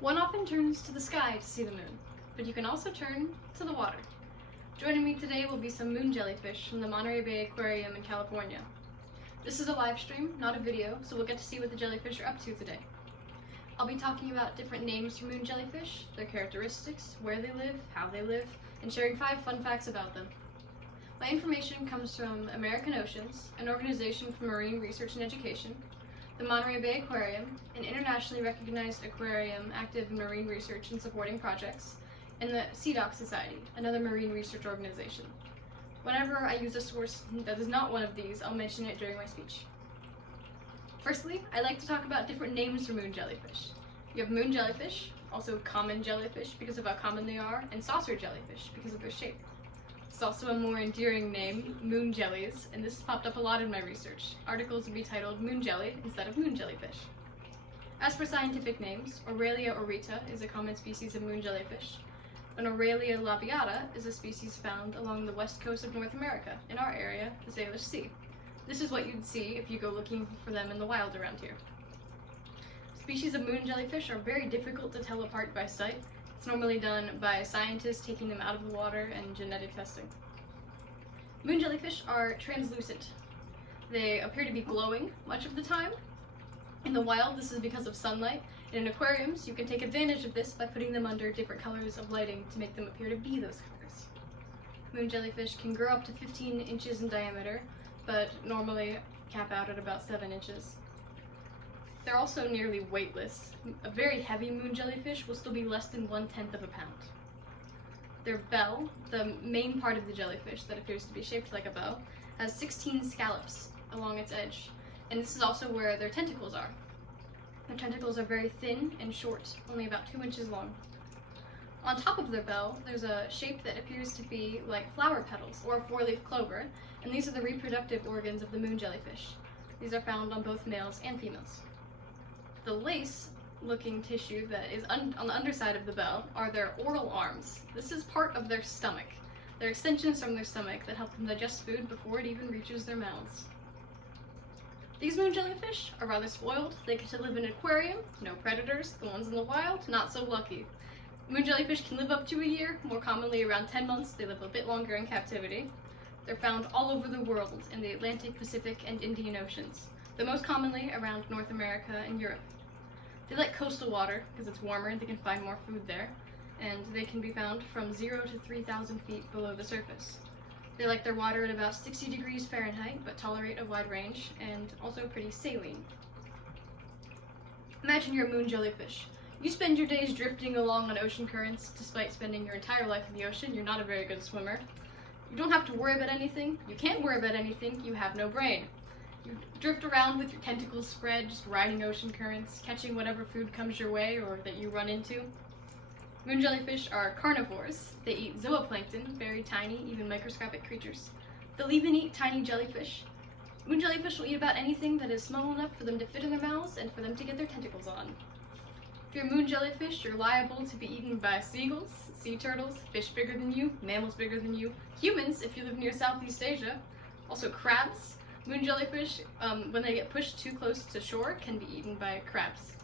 One often turns to the sky to see the moon, but you can also turn to the water. Joining me today will be some moon jellyfish from the Monterey Bay Aquarium in California. This is a live stream, not a video, so we'll get to see what the jellyfish are up to today. I'll be talking about different names for moon jellyfish, their characteristics, where they live, how they live, and sharing 5 fun facts about them. My information comes from American Oceans, an organization for marine research and education, the Monterey Bay Aquarium, an internationally recognized aquarium active in marine research and supporting projects, and the CDOC Society, another marine research organization. Whenever I use a source that is not one of these, I'll mention it during my speech. Firstly, I like to talk about different names for moon jellyfish. You have moon jellyfish, also common jellyfish because of how common they are, and saucer jellyfish because of their shape. It's also a more endearing name, moon jellies, and this has popped up a lot in my research. Articles would be titled moon jelly instead of moon jellyfish. As for scientific names, Aurelia aurita is a common species of moon jellyfish, and Aurelia labiata is a species found along the west coast of North America, in our area, the Salish Sea. This is what you'd see if you go looking for them in the wild around here. Species of moon jellyfish are very difficult to tell apart by sight. It's normally done by scientists taking them out of the water and genetic testing. Moon jellyfish are translucent. They appear to be glowing much of the time. In the wild, this is because of sunlight. And in aquariums, you can take advantage of this by putting them under different colors of lighting to make them appear to be those colors. Moon jellyfish can grow up to 15 inches in diameter, but normally cap out at about 7 inches. They're also nearly weightless. A very heavy moon jellyfish will still be less than 1/10 of a pound. Their bell, the main part of the jellyfish that appears to be shaped like a bow, has 16 scallops along its edge, and this is also where their tentacles are. Their tentacles are very thin and short, only about 2 inches long. On top of their bell, there's a shape that appears to be like flower petals or a 4-leaf clover, and these are the reproductive organs of the moon jellyfish. These are found on both males and females. The lace-looking tissue that is on the underside of the bell are their oral arms. This is part of their stomach. They're extensions from their stomach that help them digest food before it even reaches their mouths. These moon jellyfish are rather spoiled. They get to live in an aquarium, no predators. The ones in the wild, not so lucky. Moon jellyfish can live up to a year, more commonly around 10 months. They live a bit longer in captivity. They're found all over the world in the Atlantic, Pacific, and Indian Oceans, though most commonly around North America and Europe. They like coastal water because it's warmer and they can find more food there, and they can be found from 0 to 3,000 feet below the surface. They like their water at about 60 degrees Fahrenheit, but tolerate a wide range, and also pretty saline. Imagine you're a moon jellyfish. You spend your days drifting along on ocean currents. Despite spending your entire life in the ocean, you're not a very good swimmer. You don't have to worry about anything. You can't worry about anything. You have no brain. You drift around with your tentacles spread, just riding ocean currents, catching whatever food comes your way or that you run into. Moon jellyfish are carnivores. They eat zooplankton, very tiny, even microscopic creatures. They'll even eat tiny jellyfish. Moon jellyfish will eat about anything that is small enough for them to fit in their mouths and for them to get their tentacles on. If you're a moon jellyfish, you're liable to be eaten by seagulls, sea turtles, fish bigger than you, mammals bigger than you, humans if you live near Southeast Asia, also crabs. Moon jellyfish, when they get pushed too close to shore, can be eaten by crabs.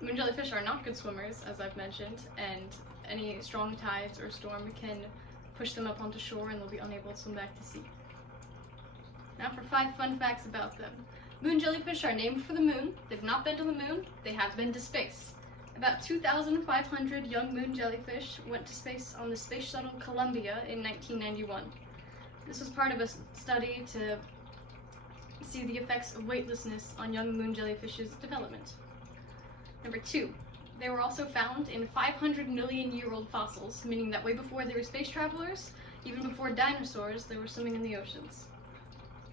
Moon jellyfish are not good swimmers, as I've mentioned, and any strong tides or storm can push them up onto shore and they'll be unable to swim back to sea. Now for 5 fun facts about them. Moon jellyfish are named for the moon. They've not been to the moon, they have been to space. About 2,500 young moon jellyfish went to space on the Space Shuttle Columbia in 1991. This was part of a study to see the effects of weightlessness on young moon jellyfish's development. Number 2, they were also found in 500-million-year-old fossils, meaning that way before they were space travelers, even before dinosaurs, they were swimming in the oceans.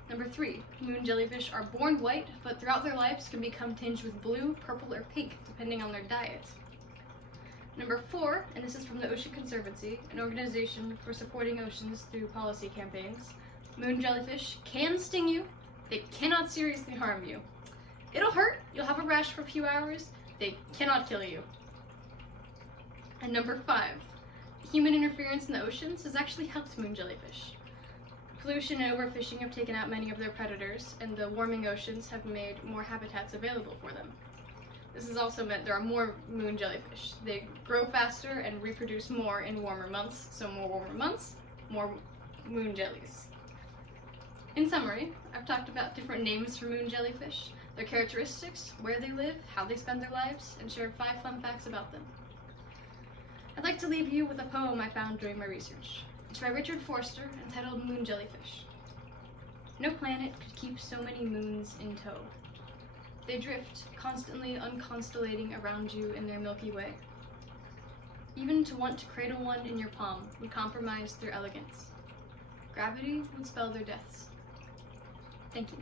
Number 3, moon jellyfish are born white, but throughout their lives can become tinged with blue, purple, or pink, depending on their diet. Number 4, and this is from the Ocean Conservancy, an organization for supporting oceans through policy campaigns, moon jellyfish can sting you, they cannot seriously harm you. It'll hurt, you'll have a rash for a few hours, they cannot kill you. And number 5, human interference in the oceans has actually helped moon jellyfish. Pollution and overfishing have taken out many of their predators, and the warming oceans have made more habitats available for them. This has also meant there are more moon jellyfish. They grow faster and reproduce more in warmer months, so more warmer months, more moon jellies. In summary, I've talked about different names for moon jellyfish, their characteristics, where they live, how they spend their lives, and shared 5 fun facts about them. I'd like to leave you with a poem I found during my research. It's by Richard Forster, entitled Moon Jellyfish. No planet could keep so many moons in tow. They drift, constantly unconstellating around you in their Milky Way. Even to want to cradle one in your palm would compromise their elegance. Gravity would spell their deaths. Thank you.